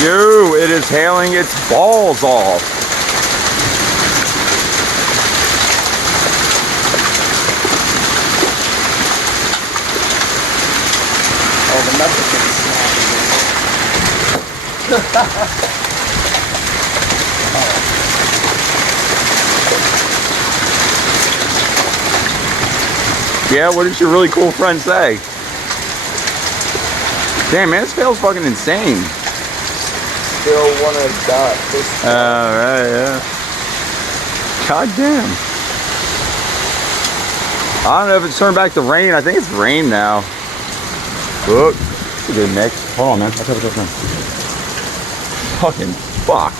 Yo, it is hailing its balls off. Oh, the nuts are getting snappy. Yeah, what did your really cool friend say? Damn, man, this fail's fucking insane. Still wanna die. Right, yeah. God damn. I don't know if it's turned back to rain. I think it's rain now. Look. It's a good mix. Hold on, man. Fucking fuck.